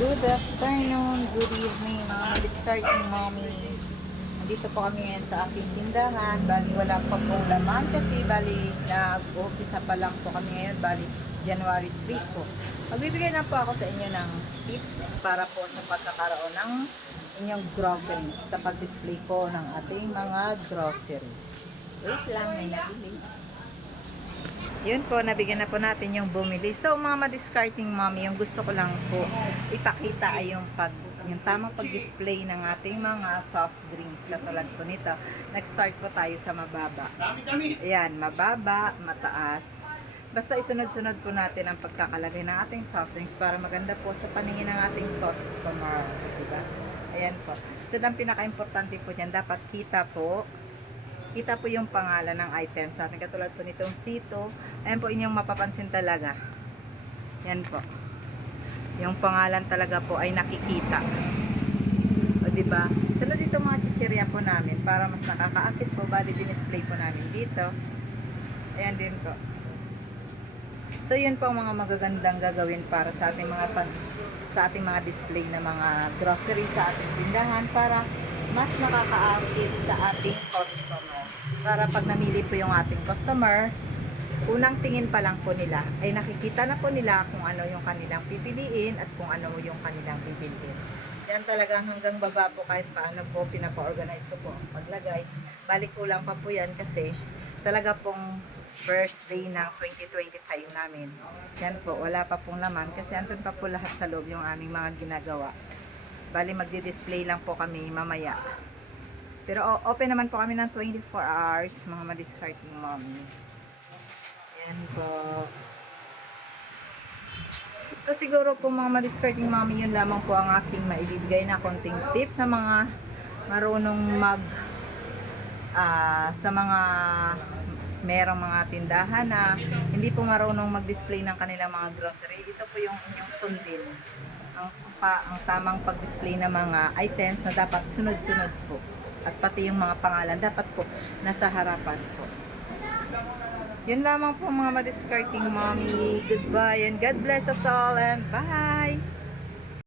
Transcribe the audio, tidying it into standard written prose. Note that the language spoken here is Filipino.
Good afternoon, good evening mga discarding mommy. Nandito po kami ngayon sa aking tindahan. Bali wala pa pong laman kasi bali nag-umpisa pa lang po kami ngayon. Bali January 3 po. Magbibigay na po ako sa inyo ng tips para po sa pagkakaroon ng inyong grocery. Sa pag-display po ng ating mga grocery. Wait lang, may nabili. Yun po, nabigyan na po natin yung bumili. So, mga madiscarding mommy, yung gusto ko lang po ipakita ay yung tamang pag-display ng ating mga soft drinks. Katulad po nito. Nag-start po tayo sa mababa. Ayan, mababa, mataas. Basta isunod-sunod po natin ang pagkakalagay ng ating soft drinks para maganda po sa paningin ng ating customer. Diba? Ayan po. So, ang pinaka-importante po niyan, dapat kita po yung pangalan ng items natin. Katulad po nitong Sito. Ayan po inyong mapapansin talaga. Yan po. Yung pangalan talaga po ay nakikita. O diba? Sunod dito mga chichirya po namin para mas nakakaakit po. Bali display po namin dito. Ayan din po. So yun po ang mga magagandang gagawin para sa ating mga display na mga grocery sa ating tindahan para mas nakakaakit sa ating customer. Para pag namili po yung ating customer, unang tingin pa lang po nila, ay nakikita na po nila kung ano yung kanilang pipiliin at kung ano yung kanilang bibilhin. Yan talagang hanggang baba po kahit paano po pinapa-organize ko po paglagay. Balik ko lang pa po yan kasi talaga pong first day ng 2025 namin. Yan po, wala pa pong laman kasi andun pa po lahat sa loob yung aming mga ginagawa. Bali magdi-display lang po kami mamaya. Pero open naman po kami ng 24 hours mga madiscarding mommy. Yan po. So siguro po mga madiscarding mommy, yun lamang po ang aking maibibigay na konting tips sa mga marunong sa mga merong mga tindahan na hindi po marunong mag-display ng kanilang mga grocery. Ito po yung inyong sundin. Ang tamang pag-display ng mga items na dapat sunod-sunod po. At pati yung mga pangalan dapat po nasa harapan po. Yun lamang po mga madiscarding mommy. Goodbye and God bless us all and bye!